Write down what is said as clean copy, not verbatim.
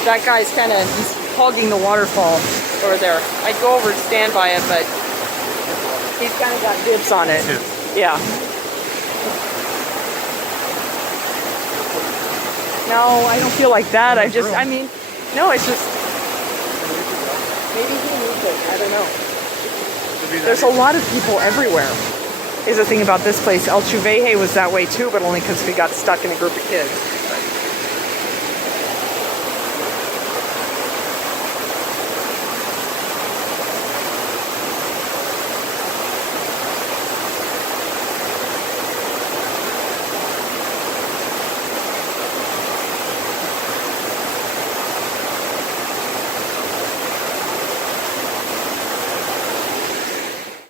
that guy's he's hogging the waterfall over there. I'd go over and stand by it, but he's kind of got dibs on it. Yeah. No, I don't feel like that. I mean, no, it's just, maybe he needs it. I don't know. There's a lot of people everywhere, is the thing about this place. El Chuveje was that way too, but only because we got stuck in a group of kids.